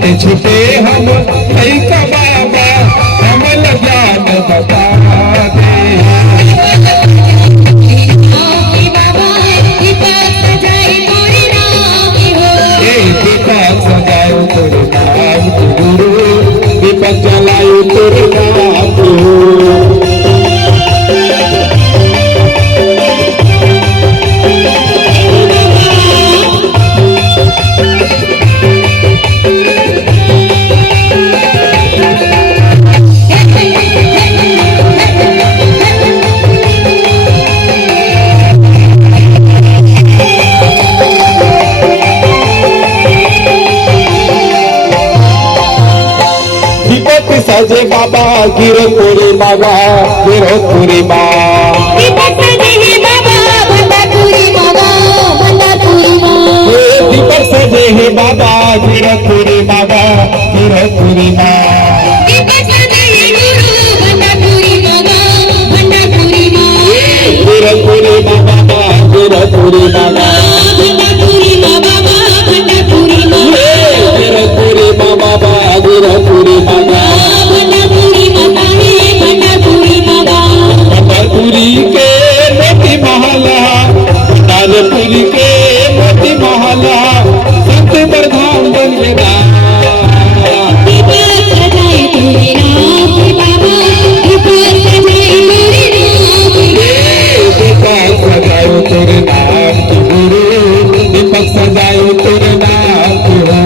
छुपे छुपे हम कई का बाबा कमल ज्ञान बता दे। दीपक सजायो तोरे नाम की गुरु, दीपक जलायो तोरे नाम की हो। सजे बाबा गिरो पूरी बाबा गिरो पूरी माँ। दीपक सजे है बाबा बंदा पूरी बाबा बंदा पूरी माँ। दीपक सजे है बाबा गिरो पूरी बाबा गिरो पूरी माँ। दीपक सजे है गुरु बंदा पूरी बाबा बंदा पूरी माँ। गिरो पूरी बाबा गिरो पूरी बाबा बंदा पूरी बाबा बंदा पूरी माँ। गिरो पूरी बाबा गिरो पूरी बाबा पुरी के मोती महला लालपुरी के मोती महला संत प्रधान बन गया। दीपक सजाए तोरे नाम की बाबा, दीपक सजाए तोरे नाम की। दीपक सजायो तोरे नाम की गुरु, दीपक सजायो तोरे नाम की हो।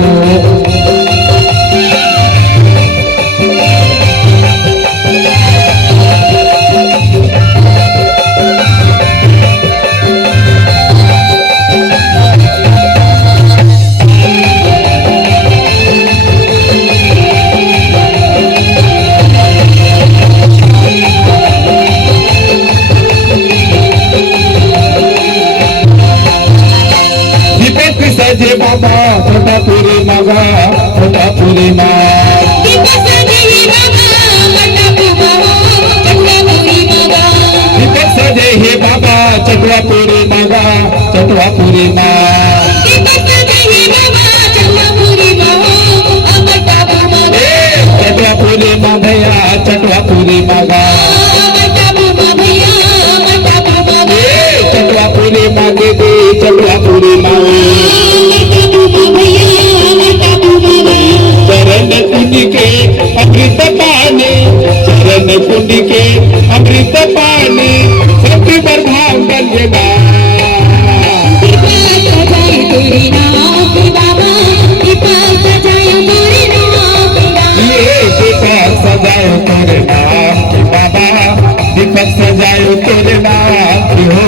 सजे बाबा छोटा पूरी मागा छोटा पूरी माँ। दीपक सजे है बाबा बंदा पूरी बाबा चटवा पूरी बाबा। दीपक सजे है बाबा चटवा पूरी मागा चटवा पूरी माँ। दीपक सजे है बाबा चटवा पूरी बाबा बंदा बाबा। चटवा पूरी माँ भैया चटवा पूरी मागा बंदा बाबा भैया बंदा बाबा। चटवा पूरी माँ दीदी चटवा पूरी माँ। चरण कुंड के अमृत पानी, चरण कुंड के अमृत पानी सब प्रभाव बन गया। दीपक सजाए तोरे नाम की बाबा, दीपक सजाए तोरे नाम की बाबा। दीपक सजायो तोरे नाम की बाबा, दीपक सजायो तोरे नाम की हो।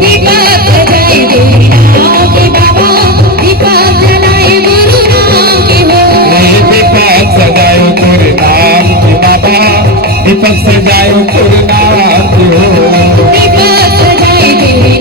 दीपक सजाए तोरे नाम की बाबा, दीपक जलाए गुरु नाम की हो। दीपक सजायो तोरे नाम की बाबा, दीपक सजायो तोरे नाम की हो। दीपक सजाए तोरे